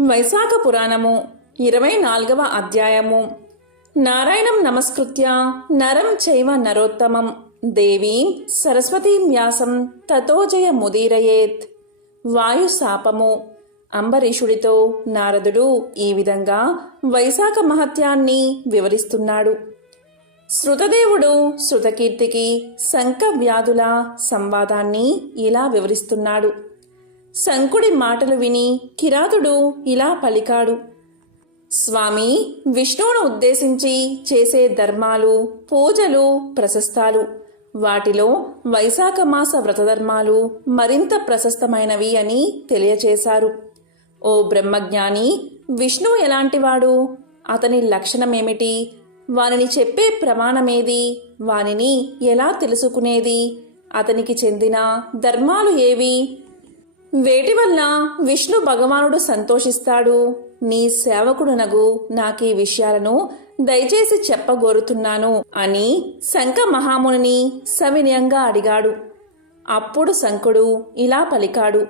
వైశాఖ పురాణము ఇరవై నాలుగవ అధ్యాయము. నారాయణం నమస్కృత్య నరం చైవ నరోత్తమం. దేవి సరస్వతీం వ్యాసం తతోజయ ముదీరయేత్. వాయు శాపము అంబరీషుడితో నారదుడు ఈ విధంగా వైశాఖ మహత్యాన్ని వివరిస్తున్నాడు. శృతదేవుడు శృతకీర్తికి శంఖ వ్యాధుల సంవాదాన్ని ఇలా వివరిస్తున్నాడు. శంకుడి మాటలు విని కిరాతుడు ఇలా పలికాడు. స్వామి విష్ణువును ఉద్దేశించి చేసే ధర్మాలు పూజలు ప్రశస్తాలు. వాటిలో వైశాఖ మాస వ్రతధర్మాలు మరింత ప్రశస్తమైనవి అని తెలియచేశారు. ఓ బ్రహ్మజ్ఞాని విష్ణువు ఎలాంటివాడు? అతని లక్షణమేమిటి? వానిని చెప్పే ప్రమాణమేది? వానిని ఎలా తెలుసుకునేది? అతనికి చెందిన ధర్మాలు ఏవి? వేటి వల్ల విష్ణు భగవానుడు సంతోషిస్తాడు? నీ సేవకుడునగు నాకీ విషయాలను దయచేసి చెప్పగోరుతున్నాను అని శంఖ మహాముని సవినయంగా అడిగాడు. అప్పుడు శంకుడు ఇలా పలికాడు.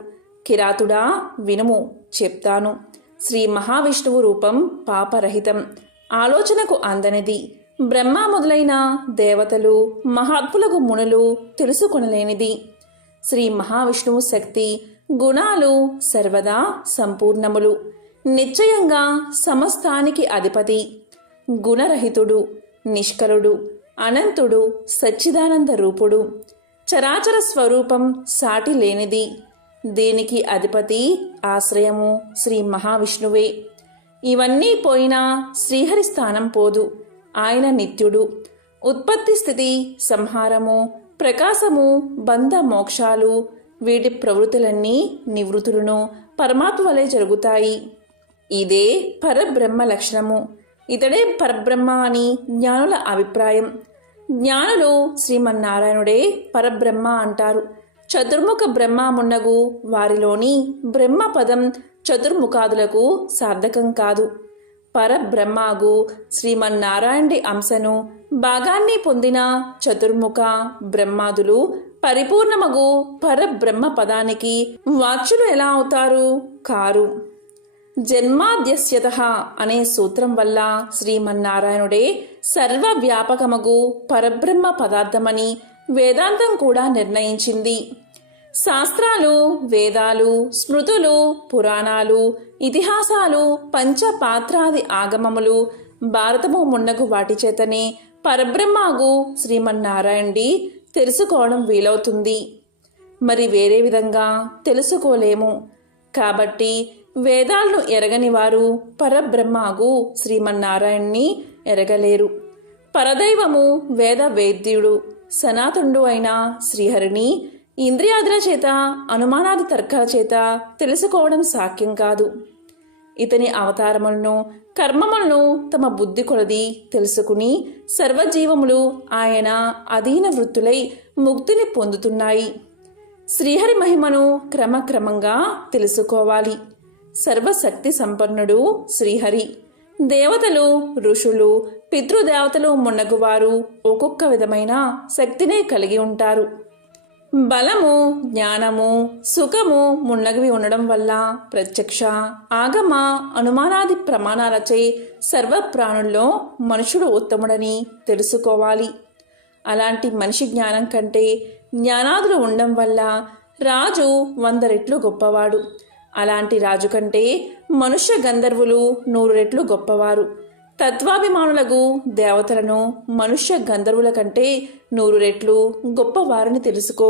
కిరాతుడా వినుము చెప్తాను. శ్రీ మహావిష్ణువు రూపం పాపరహితం. ఆలోచనకు అందనిది. బ్రహ్మ మొదలైన దేవతలు మహాత్ములకు మునులు తెలుసుకొనలేనిది. శ్రీ మహావిష్ణువు శక్తి గుణాలు సర్వదా సంపూర్ణములు. నిశ్చయంగా సమస్తానికి అధిపతి. గుణరహితుడు నిష్కలుడు అనంతుడు సచ్చిదానంద రూపుడు. చరాచర స్వరూపం సాటి లేనిది. దీనికి అధిపతి ఆశ్రయము శ్రీ మహావిష్ణువే. ఇవన్నీ పోయినా శ్రీహరి స్థానం పోదు. ఆయన నిత్యుడు. ఉత్పత్తి స్థితి సంహారము ప్రకాశము బంధ మోక్షాలు వీటి ప్రవృత్తులన్నీ నివృత్తులను పరమాత్మ వలె జరుగుతాయి. ఇదే పరబ్రహ్మ లక్షణము. ఇతడే పరబ్రహ్మ అని జ్ఞానుల అభిప్రాయం. జ్ఞానులు శ్రీమన్నారాయణుడే పరబ్రహ్మ అంటారు. చతుర్ముఖ బ్రహ్మ మున్నగు వారిలోని బ్రహ్మ పదం చతుర్ముఖాదులకు సార్థకం కాదు. పరబ్రహ్మాగు శ్రీమన్నారాయణుడి అంశను భాగాన్ని పొందిన చతుర్ముఖ బ్రహ్మాదులు పరిపూర్ణమగు పరబ్రహ్మ పదానికి వాచ్యులు ఎలా అవుతారు? కారు. జన్మాద్యస్యత అనే సూత్రం వల్ల శ్రీమన్నారాయణుడే సర్వవ్యాపకమగు పరబ్రహ్మ పదార్థమని వేదాంతం కూడా నిర్ణయించింది. శాస్త్రాలు వేదాలు స్మృతులు పురాణాలు ఇతిహాసాలు పంచపాత్రాది ఆగమములు భారతము మున్నగు వాటి చేతనే పరబ్రహ్మాగు శ్రీమన్నారాయణుడి తెలుసుకోవడం వీలవుతుంది. మరి వేరే విధంగా తెలుసుకోలేము. కాబట్టి వేదాలను ఎరగని వారు పరబ్రహ్మాగు శ్రీమన్నారాయణ్ణి ఎరగలేరు. పరదైవము వేద వేద్యుడు సనాతనుడు అయిన శ్రీహరిని ఇంద్రియాదుల చేత అనుమానాది తర్కాల చేత తెలుసుకోవడం సాఖ్యం కాదు. ఇతని అవతారములను కర్మములను తమ బుద్ధి కొలది తెలుసుకుని సర్వజీవములు ఆయన అధీన వృత్తులై ముక్తిని పొందుతున్నాయి. శ్రీహరి మహిమను క్రమక్రమంగా తెలుసుకోవాలి. సర్వశక్తి సంపన్నుడు శ్రీహరి. దేవతలు ఋషులు పితృదేవతలు మున్నగువారు ఒక్కొక్క విధమైన శక్తినే కలిగి ఉంటారు. బలము జ్ఞానము సుఖము మున్నగివి ఉండడం వల్ల ప్రత్యక్ష ఆగమ అనుమానాది ప్రమాణాలచే సర్వ ప్రాణుల్లో మనుషుడు ఉత్తముడని తెలుసుకోవాలి. అలాంటి మనిషి జ్ఞానం కంటే జ్ఞానాదులు ఉండడం వల్ల రాజు వంద రెట్లు గొప్పవాడు. అలాంటి రాజు కంటే మనుష్య గంధర్వులు నూరు రెట్లు గొప్పవారు. తత్వాభిమానులకు దేవతలను మనుష్య గంధర్వుల కంటే నూరు రెట్లు గొప్పవారని తెలుసుకో.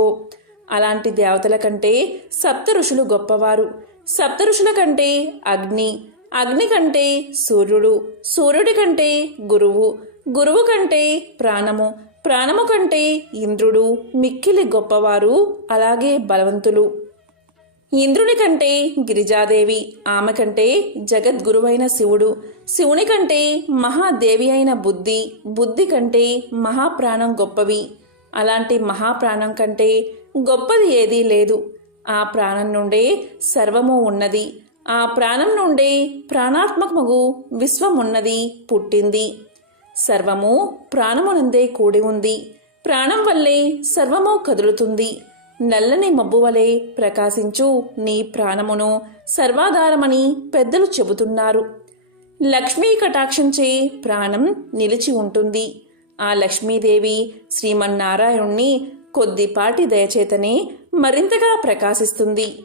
అలాంటి దేవతల కంటే సప్త ఋషులు గొప్పవారు. సప్త ఋషుల కంటే అగ్ని అగ్ని కంటే సూర్యుడు సూర్యుడి కంటే గురువు గురువు కంటే ప్రాణము ప్రాణము కంటే ఇంద్రుడు మిక్కిలి గొప్పవారు అలాగే బలవంతులు. ఇంద్రుని కంటే గిరిజాదేవి ఆమె కంటే జగద్గురువైన శివుడు. శివుని కంటే మహాదేవి అయిన బుద్ధి బుద్ధి కంటే మహాప్రాణం గొప్పవి. అలాంటి మహాప్రాణం కంటే గొప్పది ఏదీ లేదు. ఆ ప్రాణం నుండే సర్వము ఉన్నది. ఆ ప్రాణం నుండే ప్రాణాత్మకమగు విశ్వమున్నది పుట్టింది. సర్వము ప్రాణమునందే కూడి ఉంది. ప్రాణం వల్లే సర్వము కదులుతుంది. నల్లని మబ్బువలే ప్రకాశించు నీ ప్రాణమును సర్వాధారమని పెద్దలు చెబుతున్నారు. లక్ష్మీ కటాక్షంచే ప్రాణం నిలిచి ఉంటుంది. ఆ లక్ష్మీదేవి శ్రీమన్నారాయణుణ్ణి కొద్దిపాటి దయచేతనే మరింతగా ప్రకాశిస్తుంది.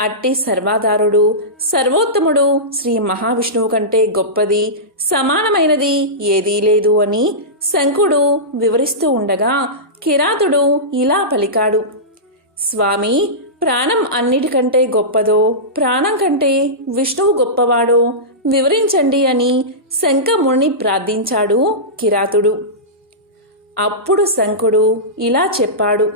అట్టి సర్వాధారుడు సర్వోత్తముడు శ్రీ మహావిష్ణువు కంటే గొప్పది సమానమైనది ఏదీ లేదు అని శంకుడు వివరిస్తూ ఉండగా కిరాతుడు ఇలా పలికాడు. స్వామి ప్రాణం అన్నిటికంటే గొప్పదో ప్రాణం కంటే విష్ణువు గొప్పవాడో వివరించండి అని శంఖముని ప్రార్థించాడు కిరాతుడు. అప్పుడు శంకుడు ఇలా చెప్పాడు.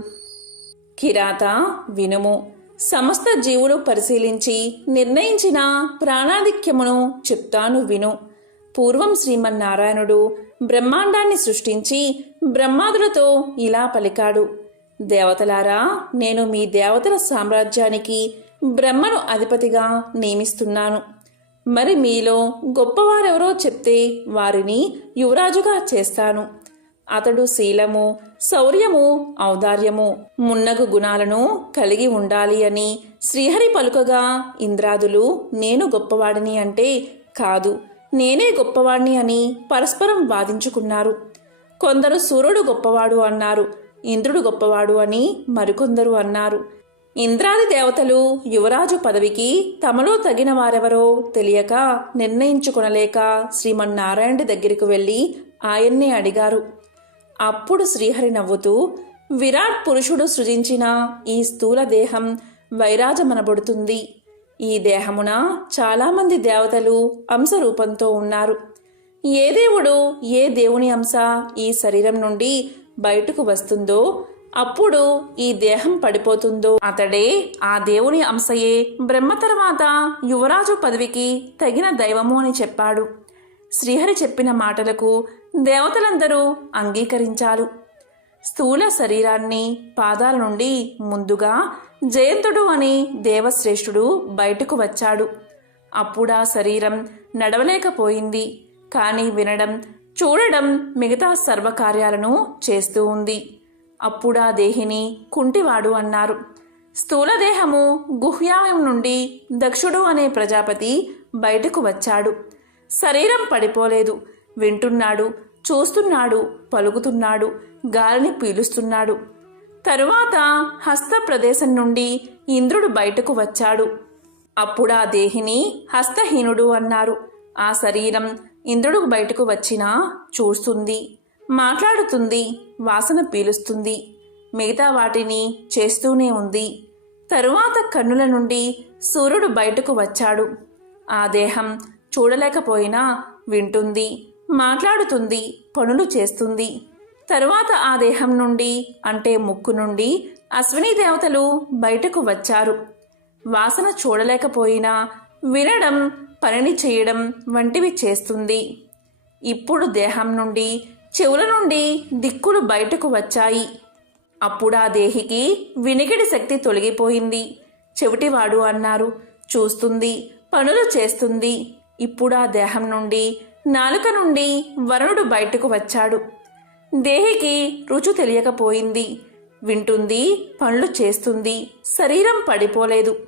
కిరాత వినుము సమస్త జీవులు పరిశీలించి నిర్ణయించిన ప్రాణాధిక్యమును చెప్తాను విను. పూర్వం శ్రీమన్నారాయణుడు బ్రహ్మాండాన్ని సృష్టించి బ్రహ్మాదులతో ఇలా పలికాడు. దేవతలారా నేను మీ దేవతల సామ్రాజ్యానికి బ్రహ్మను అధిపతిగా నియమిస్తున్నాను. మరి మీలో గొప్పవారెవరో చెప్తే వారిని యువరాజుగా చేస్తాను. అతడు శీలము శౌర్యము ఔదార్యము మున్నగు గుణాలను కలిగి ఉండాలి అని శ్రీహరి పలుకగా ఇంద్రాదులు నేను గొప్పవాడిని అంటే కాదు. నేనే గొప్పవాణ్ణి అని పరస్పరం వాదించుకున్నారు. కొందరు సూర్యుడు గొప్పవాడు అన్నారు. ఇంద్రుడు గొప్పవాడు అని మరికొందరు అన్నారు. ఇంద్రాది దేవతలు యువరాజు పదవికి తమలో తగిన వారెవరో తెలియక నిర్ణయించుకొనలేక శ్రీమన్నారాయణుడి దగ్గరికి వెళ్ళి ఆయన్నే అడిగారు. అప్పుడు శ్రీహరి నవ్వుతూ విరాట్ పురుషుడు సృజించిన ఈ స్థూల దేహం వైరాజమనబడుతుంది. ఈ దేహమున చాలామంది దేవతలు అంశరూపంతో ఉన్నారు. ఏ దేవుడు ఏ దేవుని అంశ ఈ శరీరం నుండి బయటకు వస్తుందో అప్పుడు ఈ దేహం పడిపోతుందో. అతడే ఆ దేవుని అంశయే బ్రహ్మ తర్వాత యువరాజు పదవికి తగిన దైవము అని చెప్పాడు. శ్రీహరి చెప్పిన మాటలకు దేవతలందరూ అంగీకరించారు. స్థూల శరీరాన్ని పాదాల నుండి ముందుగా జయంతుడు అని దేవశ్రేష్ఠుడు బయటకు వచ్చాడు. అప్పుడా శరీరం నడవలేకపోయింది. కానీ వినడం చూడడం మిగతా సర్వకార్యాలను చేస్తూ ఉంది. అప్పుడా దేహిని కుంటివాడు అన్నారు. స్థూలదేహము గుహ్యాయం నుండి దక్షుడు అనే ప్రజాపతి బయటకు వచ్చాడు. శరీరం పడిపోలేదు. వింటున్నాడు చూస్తున్నాడు పలుకుతున్నాడు గాలిని పీలుస్తున్నాడు. తరువాత హస్త ప్రదేశం నుండి ఇంద్రుడు బయటకు వచ్చాడు. అప్పుడా దేహిని హస్తహీనుడు అన్నారు. ఆ శరీరం ఇంద్రుడు బయటకు వచ్చినా చూస్తుంది మాట్లాడుతుంది వాసన పీలుస్తుంది. మిగతా వాటిని చేస్తూనే ఉంది. తరువాత కన్నుల నుండి సూర్యుడు బయటకు వచ్చాడు. ఆ దేహం చూడలేకపోయినా వింటుంది మాట్లాడుతుంది పనులు చేస్తుంది. తరువాత ఆ దేహం నుండి అంటే ముక్కు నుండి అశ్విని దేవతలు బయటకు వచ్చారు. వాసన చూడలేకపోయినా వినడం పనిని చేయడం వంటివి చేస్తుంది. ఇప్పుడు దేహం నుండి చెవుల నుండి దిక్కులు బయటకు వచ్చాయి. అప్పుడా దేహికి వినికిడి శక్తి తొలగిపోయింది. చెవిటివాడు అన్నారు చూస్తుంది పనులు చేస్తుంది. ఇప్పుడా దేహం నుండి నాలుక నుండి వరుణుడు బయటకు వచ్చాడు. దేహికి రుచి తెలియకపోయింది. వింటుంది పనులు చేస్తుంది. శరీరం పడిపోలేదు.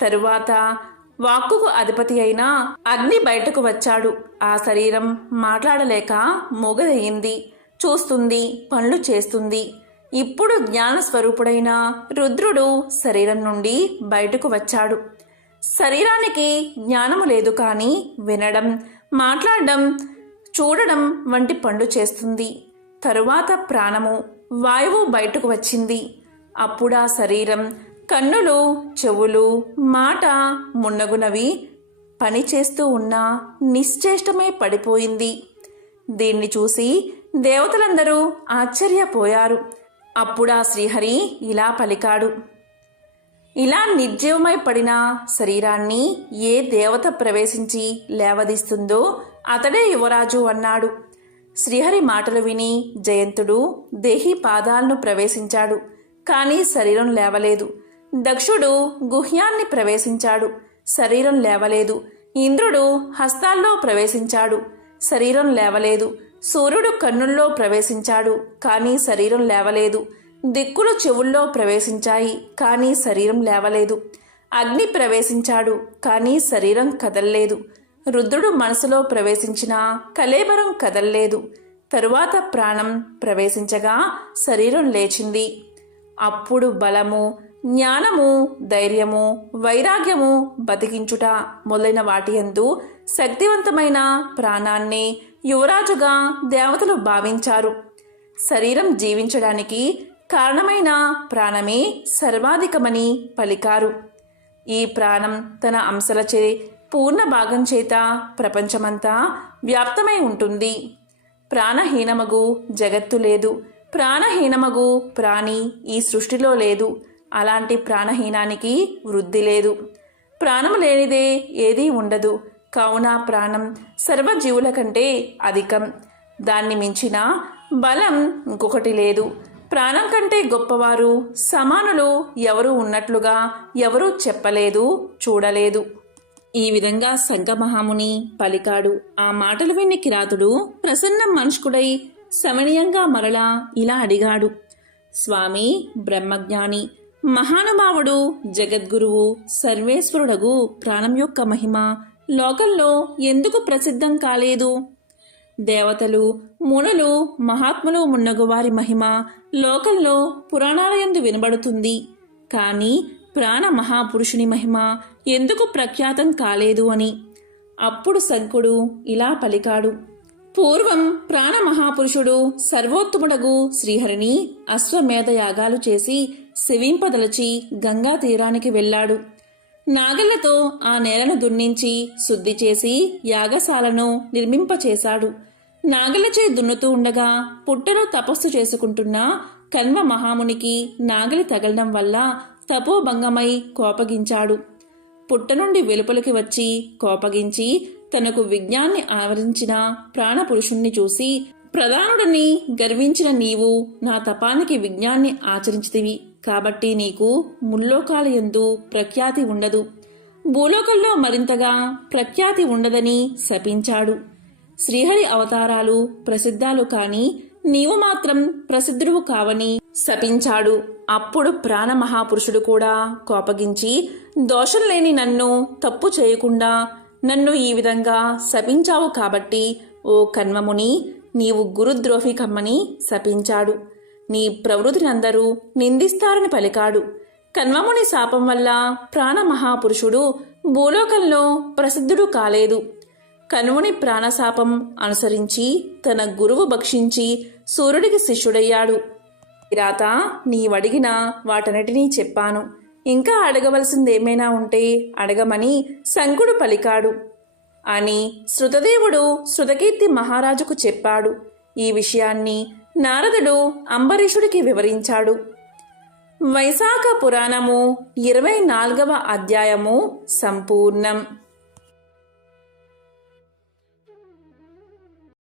తరువాత వాక్కుకు అధిపతి అయిన అగ్ని బయటకు వచ్చాడు. ఆ శరీరం మాట్లాడలేక మూగదయ్యింది చూస్తుంది పనులు చేస్తుంది. ఇప్పుడు జ్ఞాన స్వరూపుడైన రుద్రుడు శరీరం నుండి బయటకు వచ్చాడు. శరీరానికి జ్ఞానము లేదు కానీ వినడం మాట్లాడడం చూడడం వంటి పనులు చేస్తుంది. తరువాత ప్రాణము వాయువు బయటకు వచ్చింది. అప్పుడా శరీరం కన్నులు చెవులు మాట మున్నగునవి పని చేస్తూ నిశ్చేష్టమై పడిపోయింది. దీన్ని చూసి దేవతలందరూ ఆశ్చర్యపోయారు. అప్పుడా శ్రీహరి ఇలా పలికాడు. ఇలా నిర్జీవమై పడిన శరీరాన్ని ఏ దేవత ప్రవేశించి లేవదీస్తుందో అతడే యువరాజు అన్నాడు. శ్రీహరి మాటలు విని జయంతుడు దేహి పాదాలను ప్రవేశించాడు. కానీ శరీరం లేవలేదు. దక్షుడు గుహ్యాన్ని ప్రవేశించాడు. శరీరం లేవలేదు. ఇంద్రుడు హస్తాల్లో ప్రవేశించాడు. శరీరం లేవలేదు. సూర్యుడు కన్నుల్లో ప్రవేశించాడు. కానీ శరీరం లేవలేదు. దిక్కులు చెవుల్లో ప్రవేశించాయి. కానీ శరీరం లేవలేదు. అగ్ని ప్రవేశించాడు. కానీ శరీరం కదల్లేదు. రుద్రుడు మనసులో ప్రవేశించిన కలేబరం కదల్లేదు. తరువాత ప్రాణం ప్రవేశించగా శరీరం లేచింది. అప్పుడు బలము జ్ఞానము ధైర్యము వైరాగ్యము బతికించుట మొదలైన వాటి యందు శక్తివంతమైన ప్రాణాన్ని యువరాజుగా దేవతలు భావించారు. శరీరం జీవించడానికి కారణమైన ప్రాణమే సర్వాధికమని పలికారు. ఈ ప్రాణం తన అంశలచే పూర్ణ భాగం చేత ప్రపంచమంతా వ్యాప్తమై ఉంటుంది. ప్రాణహీనమగు జగత్తు లేదు. ప్రాణహీనమగు ప్రాణి ఈ సృష్టిలో లేదు. అలాంటి ప్రాణహీనానికి వృద్ధి లేదు. ప్రాణం లేనిదే ఏదీ ఉండదు. కావున ప్రాణం సర్వజీవుల కంటే అధికం. దాన్ని మించిన బలం ఇంకొకటి లేదు. ప్రాణం కంటే గొప్పవారు సమానులు ఎవరు ఉన్నట్లుగా ఎవరూ చెప్పలేదు చూడలేదు. ఈ విధంగా శంఖమహాముని పలికాడు. ఆ మాటలు విని కిరాతుడు ప్రసన్న మనుష్కుడై సమనీయంగా మరలా ఇలా అడిగాడు. స్వామి బ్రహ్మజ్ఞాని మహానుభావుడు జగద్గురువు సర్వేశ్వరుడగు ప్రాణం యొక్క మహిమ లోకంలో ఎందుకు ప్రసిద్ధం కాలేదు? దేవతలు మునులు మహాత్ములు మున్నగు వారి మహిమ లోకంలో పురాణాలయందు వినబడుతుంది. కానీ ప్రాణ మహాపురుషుని మహిమ ఎందుకు ప్రఖ్యాతం కాలేదు అని? అప్పుడు శంకుడు ఇలా పలికాడు. పూర్వం ప్రాణ మహాపురుషుడు సర్వోత్తముడగు శ్రీహరిని అశ్వమేధ యాగాలు చేసి శివింపదలచి గంగా తీరానికి వెళ్ళాడు. నాగళ్ళతో ఆ నేలను దున్నించి శుద్ధి చేసి యాగశాలను నిర్మింపచేశాడు. నాగలచే దున్నుతూ ఉండగా పుట్టలో తపస్సు చేసుకుంటున్న కన్వ మహామునికి నాగలి తగలడం వల్ల తపోభంగమై కోపగించాడు. పుట్ట నుండి వెలుపలికి వచ్చి కోపగించి తనకు విజ్ఞాన్ని ఆవరించిన ప్రాణపురుషుణ్ణి చూసి ప్రధానుడిని గర్వించిన నీవు నా తపానికి విజ్ఞాన్ని ఆచరించితివి. కాబట్టి నీకు ముల్లోకాల యందు ప్రఖ్యాతి ఉండదు. భూలోకంలో మరింతగా ప్రఖ్యాతి ఉండదని శపించాడు. శ్రీహరి అవతారాలు ప్రసిద్ధాలు కాని నీవు మాత్రం ప్రసిద్ధుడు కావని శపించాడు. అప్పుడు ప్రాణ మహాపురుషుడు కూడా కోపగించి దోషం లేని నన్ను తప్పు చేయకుండా నన్ను ఈ విధంగా శపించావు కాబట్టి ఓ కన్వముని నీవు గురుద్రోహి కమ్మని శపించాడు. నీ ప్రవృత్తినందరూ నిందిస్తారని పలికాడు. కన్వముని శాపం వల్ల ప్రాణమహాపురుషుడు భూలోకంలో ప్రసిద్ధుడు కాలేదు. కనువుని ప్రాణశాపం అనుసరించి తన గురువు భక్షించి సూర్యుడికి శిష్యుడయ్యాడు. కిరాత నీవడిగిన వాటన్నిటినీ చెప్పాను. ఇంకా అడగవలసిందేమైనా ఉంటే అడగమని శంకుడు పలికాడు. అని శృతదేవుడు శృతకీర్తి మహారాజుకు చెప్పాడు. ఈ విషయాన్ని నారదుడు అంబరీషుడికి వివరించాడు. వైశాఖ పురాణము ఇరవై నాలుగవ అధ్యాయము సంపూర్ణం.